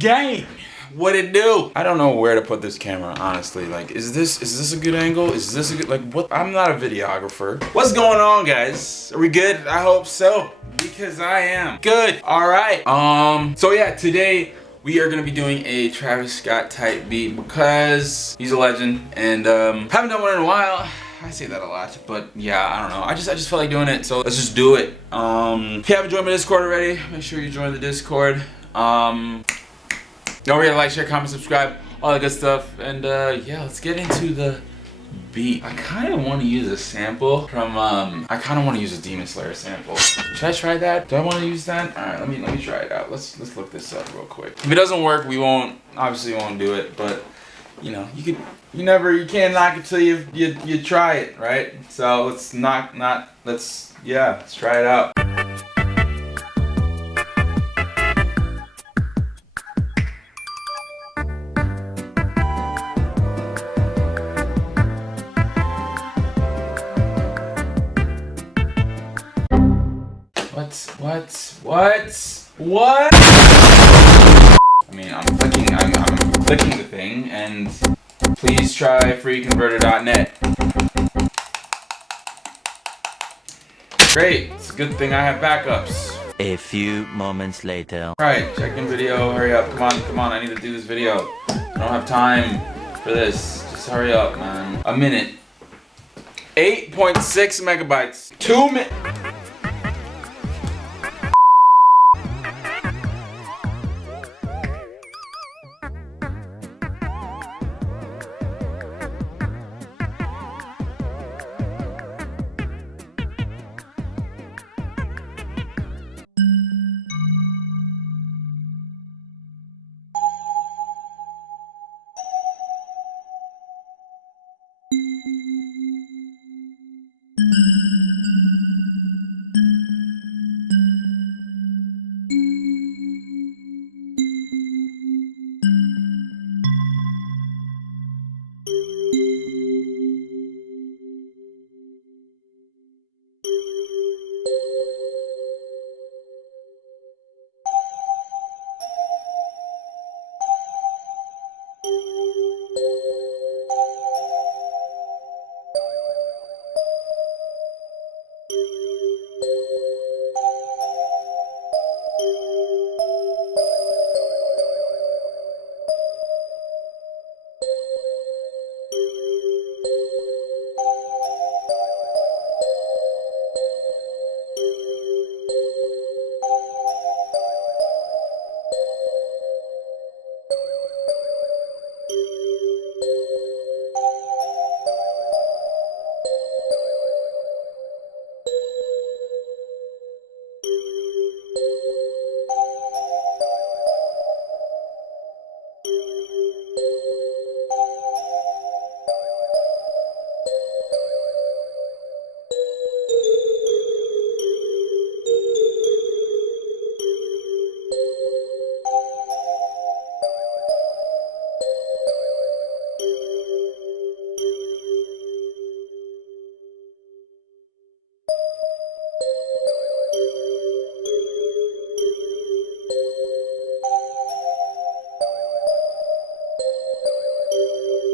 Gang! What it do? I don't know where to put this camera, honestly. Like, is this a good angle? Is this a good, like, what? I'm not a videographer. What's going on, guys? Are we good? I hope so, because I am. Good. All right. So yeah, today we are gonna be doing a Travis Scott type beat because he's a legend, and haven't done one in a while. I say that a lot, but yeah, I don't know. I just felt like doing it, so let's just do it. If you haven't joined my Discord already, make sure you join the Discord. Don't forget to like, share, comment, subscribe, all that good stuff. And yeah, let's get into the beat. I kind of want to use a sample from I kind of want to use a Demon Slayer sample. Should I try that? Do I want to use that? All right, let me try it out. Let's look this up real quick. If it doesn't work, we obviously won't do it, but you know, you can't knock it till you try it, right? So let's let's try it out. What? I mean, I'm clicking the thing, and please try freeconverter.net. Great, it's a good thing I have backups. A few moments later. Alright, check in video, hurry up, come on, I need to do this video. I don't have time for this, just hurry up, man. A minute. 8.6 megabytes. 2 minutes.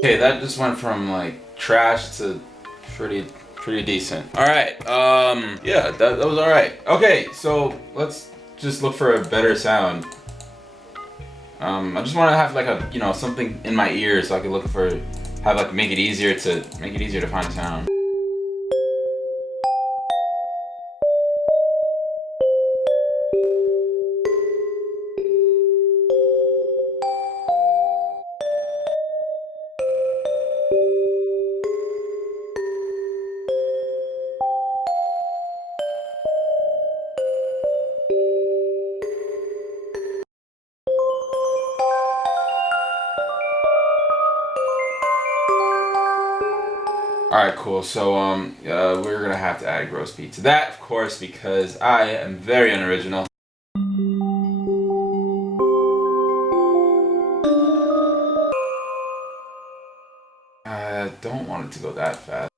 Okay, that just went from like trash to pretty decent. All right, yeah, that was all right. Okay, so let's just look for a better sound. I just want to have like a, you know, something in my ear so I can make it easier to find sound. Alright, cool. So, we're gonna have to add a gross beat to that, of course, because I am very unoriginal. I don't want it to go that fast.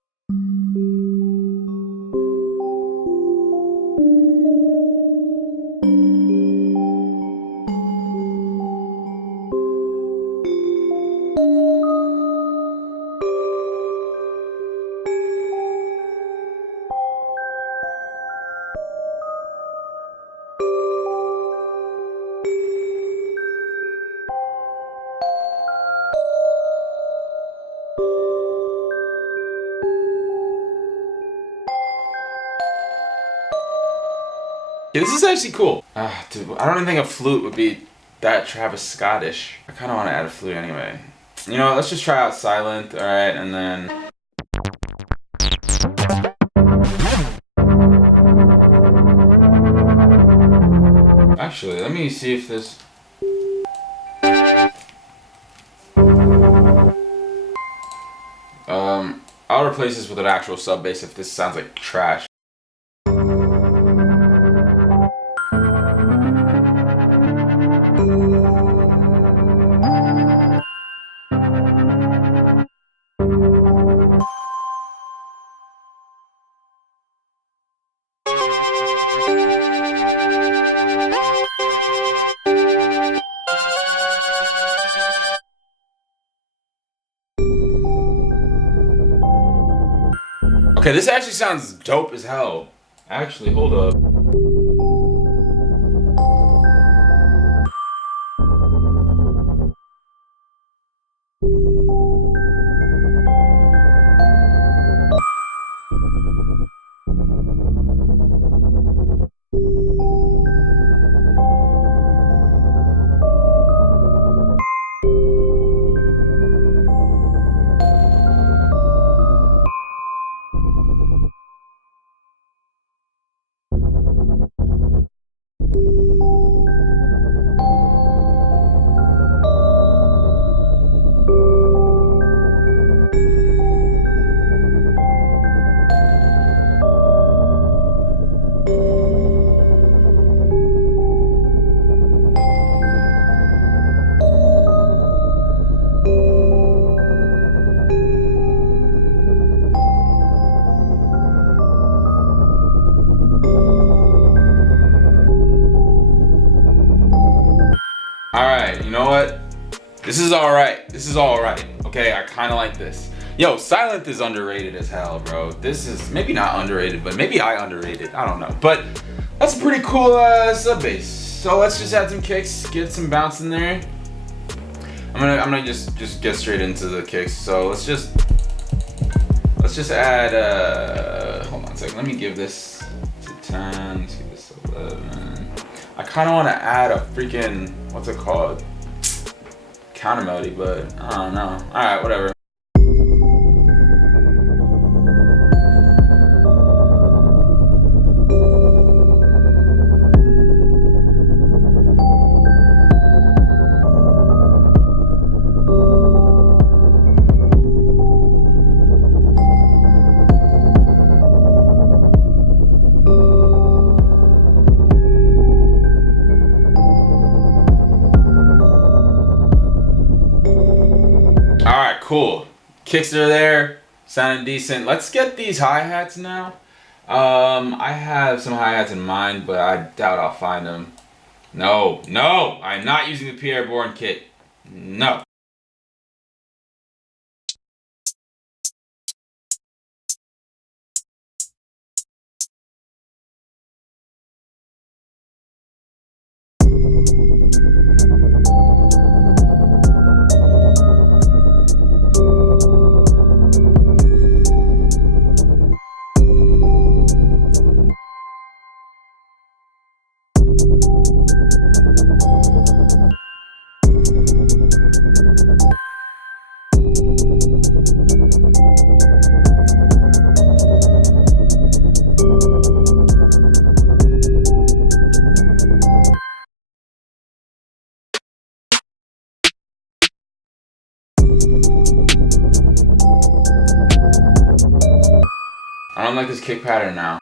This is actually cool. Dude, I don't even think a flute would be that Travis Scottish. I kind of want to add a flute anyway. You know, let's just try out silent, all right, and then. Actually, let me see if this. I'll replace this with an actual sub bass if this sounds like trash. Okay, this actually sounds dope as hell. Actually, hold up. Alright, you know what? This is alright. This is alright. Okay, I kinda like this. Yo, silent is underrated as hell, bro. This is maybe not underrated, but maybe I underrated. I don't know. But that's a pretty cool sub bass. So let's just add some kicks, get some bounce in there. I'm gonna just get straight into the kicks. So let's just add hold on a second. Let me give this to 10. Let's give this 11. I kinda wanna add a freaking, what's it called? Counter melody, but I don't know. Alright, whatever. Alright, cool. Kicks are there, sounding decent. Let's get these hi-hats now. I have some hi-hats in mind, but I doubt I'll find them. No, I'm not using the Pierre Bourne kit. No. I don't like this kick pattern now.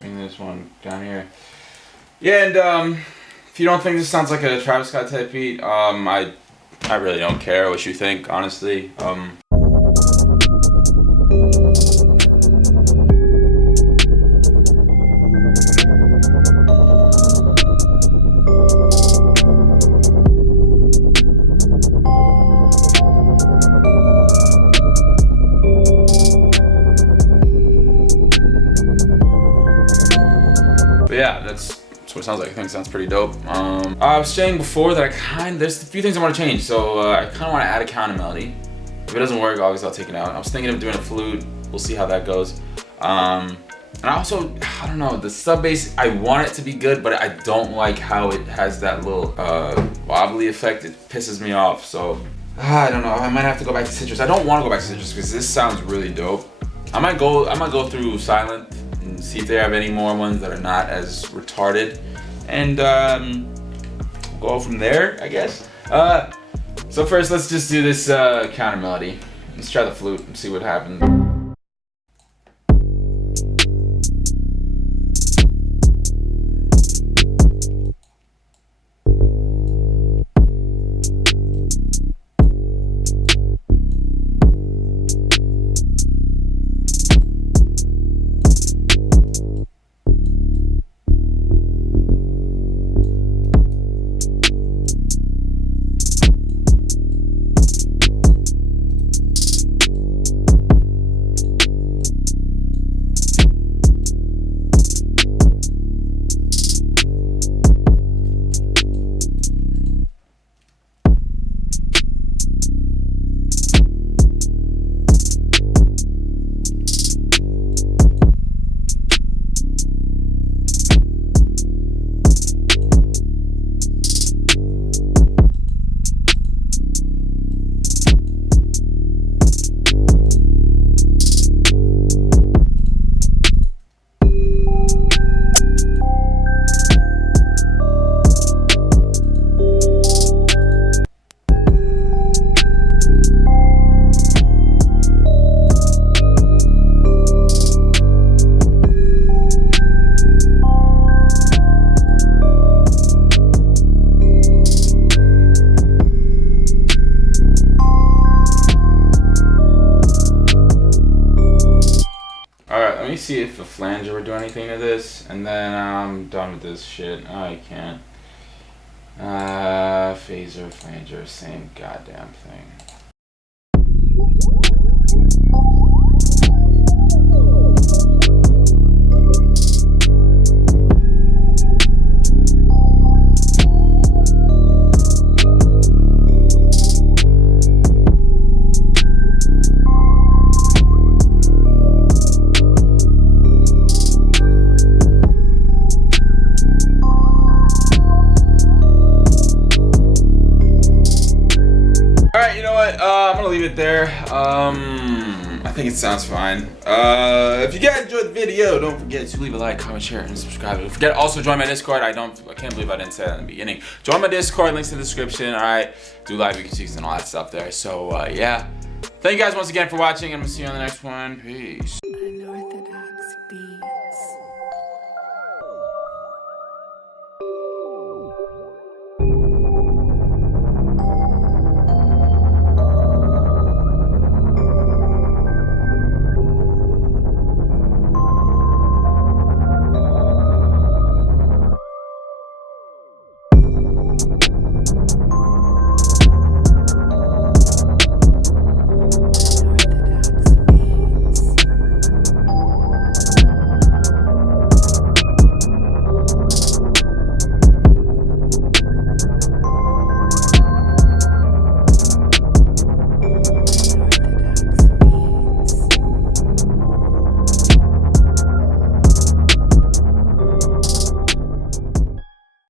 Bring this one down here. Yeah, and if you don't think this sounds like a Travis Scott type beat, I really don't care what you think, honestly. But yeah, that's what it sounds like. I think it sounds pretty dope. I was saying before that there's a few things I want to change. So I kind of want to add a counter melody. If it doesn't work, obviously I'll take it out. I was thinking of doing a flute. We'll see how that goes. And I don't know, the sub bass, I want it to be good, but I don't like how it has that little wobbly effect. It pisses me off. So I don't know. I might have to go back to Citrus. I don't want to go back to Citrus because this sounds really dope. I might go through Silent and see if they have any more ones that are not as retarded, and go from there, I guess. So first, let's just do this counter melody. Let's try the flute and see what happens. Let me see if a flanger would do anything to this, and then I'm done with this shit. Oh, I can't. Phaser, flanger, same goddamn thing. I'm gonna leave it there. I think it sounds fine. If you guys enjoyed the video, don't forget to leave a like, comment, share, and subscribe. Don't forget also join my Discord. I can't believe I didn't say that in the beginning. Join my Discord, links in the description. Alright, do live weekly and all that stuff there. So yeah. Thank you guys once again for watching, and I'm gonna see you on the next one. Peace.